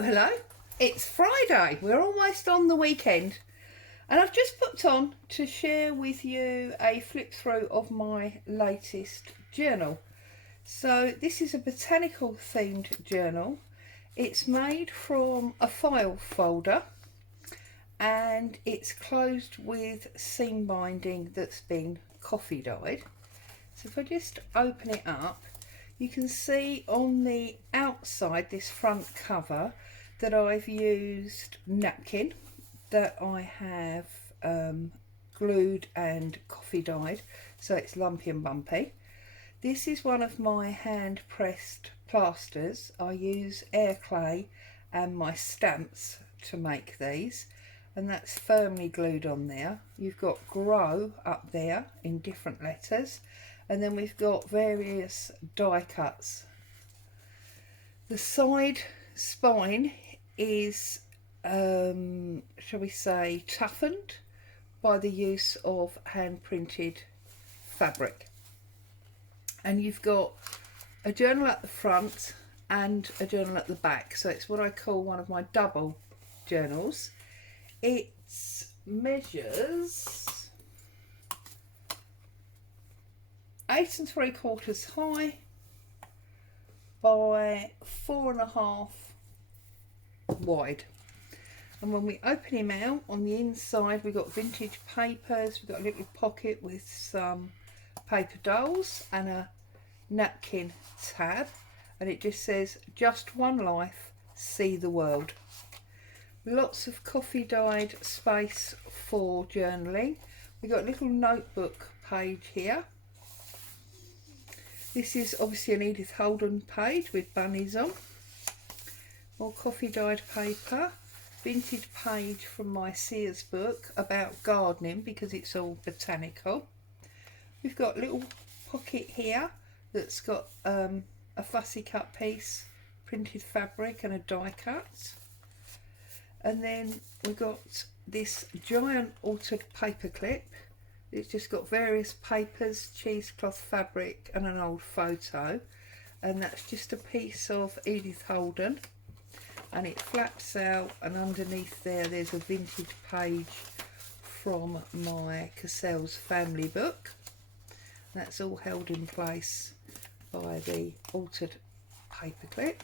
Hello. It's Friday. We're almost on the weekend. And I've just popped on to share with you a flip through of my latest journal. So this is a botanical themed journal. It's made from a file folder and it's closed with seam binding that's been coffee dyed. So if I just open it up, you can see on the outside, this front cover, that I've used napkin that I have glued and coffee dyed, so it's lumpy and bumpy. This is one of my hand pressed plasters. I use air clay and my stamps to make these, and that's firmly glued on there. You've got grow up there in different letters, and then we've got various die cuts. The side spine is, shall we say, toughened by the use of hand printed fabric. And you've got a journal at the front and a journal at the back, so it's what I call one of my double journals. It measures 8 3/4 high by 4.5 wide. And when we open him out, on the inside we've got vintage papers, we've got a little pocket with some paper dolls and a napkin tab, and it just says, "Just one life, see the world." Lots of coffee dyed space for journaling. We've got a little notebook page here. This is obviously an Edith Holden page with bunnies on. More coffee dyed paper. Vintage page from my Sears book about gardening because it's all botanical. We've got a little pocket here that's got a fussy cut piece, printed fabric and a die cut. And then we've got this giant altered paper clip. It's just got various papers, cheesecloth fabric and an old photo, and that's just a piece of Edith Holden, and it flaps out, and underneath there's a vintage page from my Cassell's family book. That's all held in place by the altered paper clip.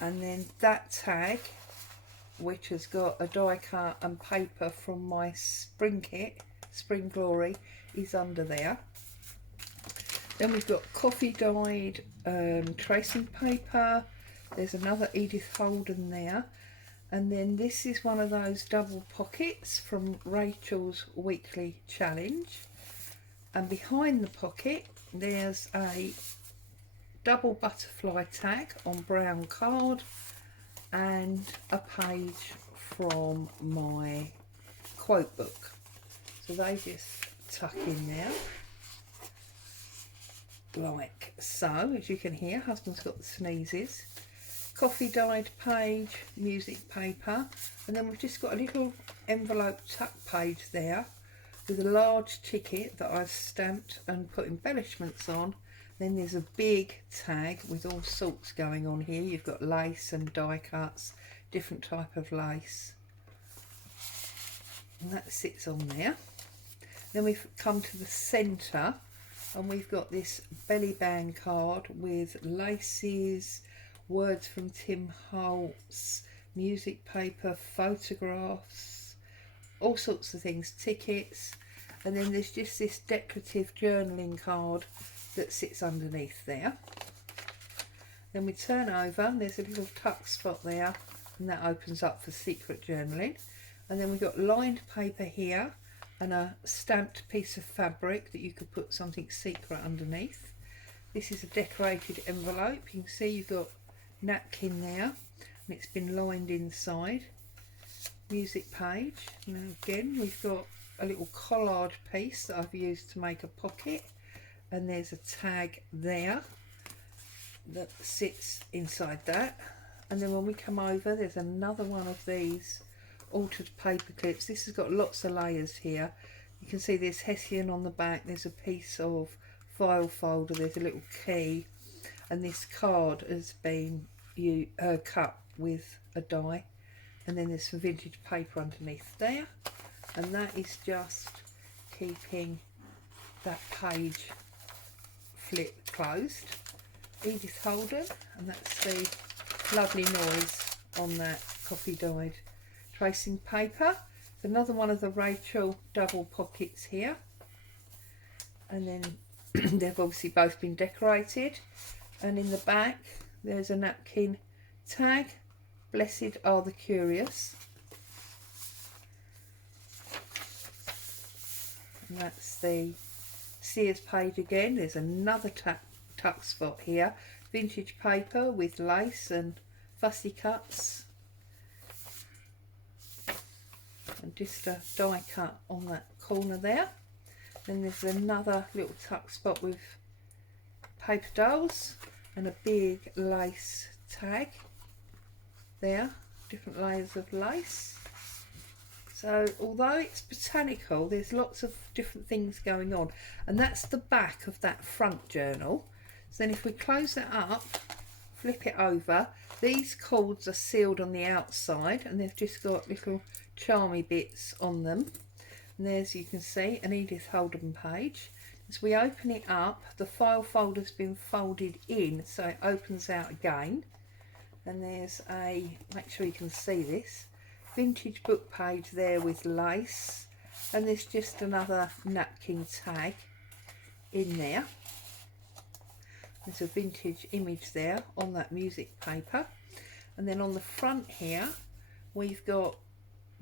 And then that tag, which has got a die cut and paper from my spring kit, Spring Glory, is under there. Then we've got coffee dyed tracing paper. There's another Edith Holden there. And then this is one of those double pockets from Rachel's weekly challenge. And behind the pocket, there's a double butterfly tag on brown card and a page from my quote book. So they just tuck in there like so. As you can hear, husband's got the sneezes. Coffee dyed page, music paper, and then we've just got a little envelope tuck page there with a large ticket that I've stamped and put embellishments on. Then there's a big tag with all sorts going on here. You've got lace and die cuts, different type of lace, and that sits on there. Then we've come to the centre, and we've got this belly band card with laces, words from Tim Holtz, music paper, photographs, all sorts of things, tickets, and then there's just this decorative journaling card that sits underneath there. Then we turn over, and there's a little tuck spot there, and that opens up for secret journaling. And then we've got lined paper here and a stamped piece of fabric that you could put something secret underneath. This is a decorated envelope. You can see you've got napkin there, and it's been lined inside. Music page. Now again, we've got a little collard piece that I've used to make a pocket, and there's a tag there that sits inside that. And then when we come over, there's another one of these altered paper clips. This has got lots of layers here. You can see there's Hessian on the back, there's a piece of file folder, there's a little key, and this card has been cut with a die, and then there's some vintage paper underneath there, and that is just keeping that page flip closed. Edith Holden, and that's the lovely noise on that coffee dyed tracing paper. Another one of the Rachel double pockets here, and then they've obviously both been decorated, and in the back there's a napkin tag, Blessed are the Curious, and that's the Sears page again. There's another tuck spot here, vintage paper with lace and fussy cuts, and just a die cut on that corner there. Then there's another little tuck spot with paper dolls and a big lace tag there, different layers of lace. So although it's botanical, there's lots of different things going on, and that's the back of that front journal. So then if we close that up, flip it over, these cords are sealed on the outside, and they've just got little charmy bits on them. And there's, you can see, an Edith Holden page. As we open it up, the file folder's been folded in, so it opens out again. And there's a, make sure you can see this, vintage book page there with lace, and there's just another napkin tag in there. There's a vintage image there on that music paper, and then on the front here we've got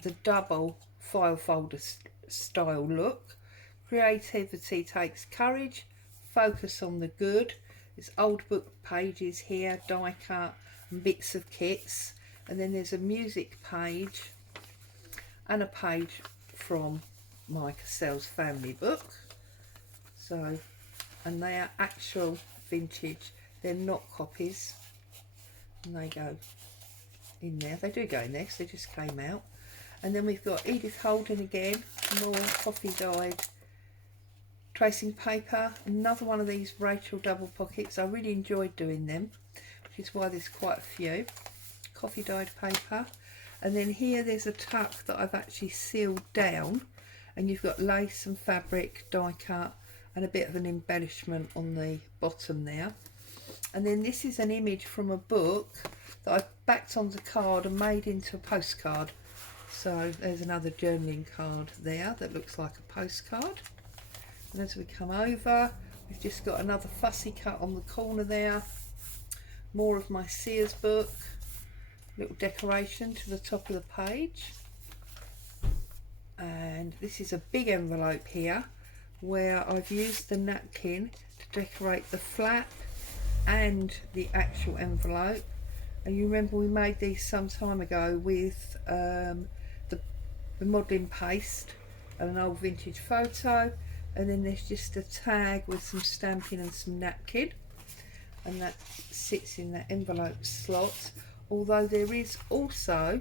the double file folder style look. Creativity takes courage, focus on the good. There's old book pages here, die cut and bits of kits, and then there's a music page and a page from my Cassell's family book. So, and they are actual vintage, they're not copies, and they go in there. They do go in there because they just came out. And then we've got Edith Holden again, more coffee dyed tracing paper, another one of these Rachel double pockets. I really enjoyed doing them, which is why there's quite a few. Coffee dyed paper, and then here there's a tuck that I've actually sealed down, and you've got lace and fabric, die cut, and a bit of an embellishment on the bottom there. And then this is an image from a book that I've backed onto card and made into a postcard. So there's another journaling card there that looks like a postcard. And as we come over, we've just got another fussy cut on the corner there. More of my Sears book. Little decoration to the top of the page. And this is a big envelope here, where I've used the napkin to decorate the flap and the actual envelope. And you remember we made these some time ago with the modelling paste and an old vintage photo, and then there's just a tag with some stamping and some napkin, and that sits in that envelope slot. Although there is also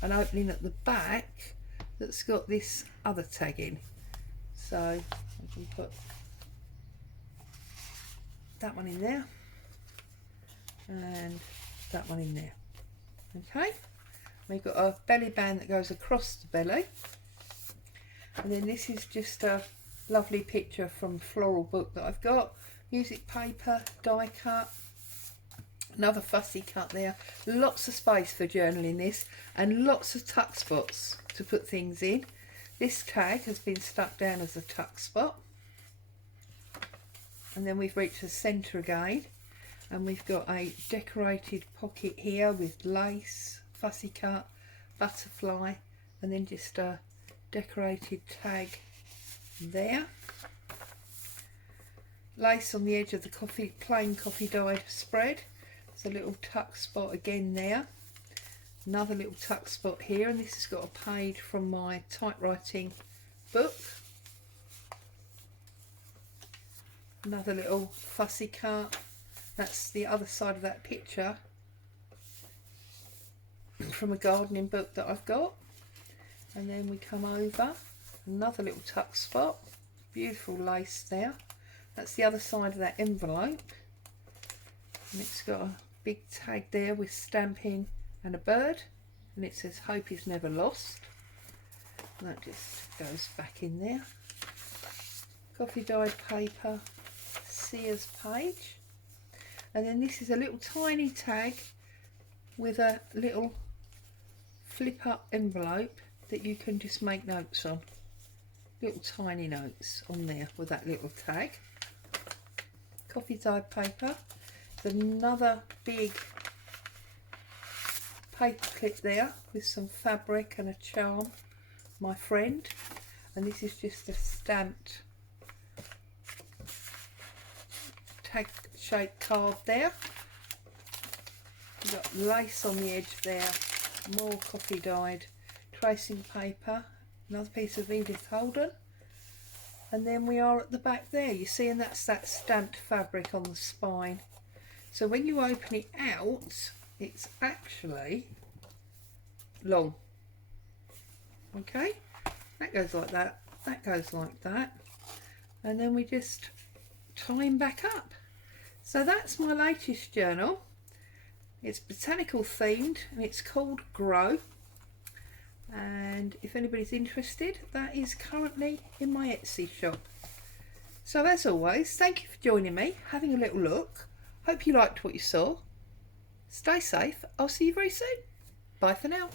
an opening at the back that's got this other tag in, so I can put that one in there and that one in there. Okay, we've got a belly band that goes across the belly, and then this is just a lovely picture from floral book that I've got. Music paper, die cut, another fussy cut there. Lots of space for journaling this, and lots of tuck spots to put things in. This tag has been stuck down as a tuck spot, and then we've reached the centre again, and we've got a decorated pocket here with lace, fussy cut, butterfly, and then just a decorated tag there. Lace on the edge of the plain coffee dyed spread. There's a little tuck spot again there. Another little tuck spot here, and this has got a page from my typewriting book. Another little fussy cut. That's the other side of that picture from a gardening book that I've got. And then we come over, another little tuck spot, beautiful lace there. That's the other side of that envelope, and it's got a big tag there with stamping and a bird, and it says hope is never lost. And that just goes back in there. Coffee dyed paper, Sears page, and then this is a little tiny tag with a little flip up envelope that you can just make notes on, little tiny notes on there with that little tag. Coffee dyed paper. There's another big paper clip there with some fabric and a charm, my friend, and this is just a stamped tag shaped card there. You've got lace on the edge there, more coffee dyed tracing paper, another piece of Edith Holden, and then we are at the back there, you see, and that's that stamped fabric on the spine. So when you open it out, it's actually long. Okay, that goes like that, that goes like that, and then we just tie him back up. So that's my latest journal. It's botanical themed and it's called Grow, and if anybody's interested, that is currently in my Etsy shop. So as always, thank you for joining me, having a little look. Hope you liked what you saw. Stay safe, I'll see you very soon. Bye for now.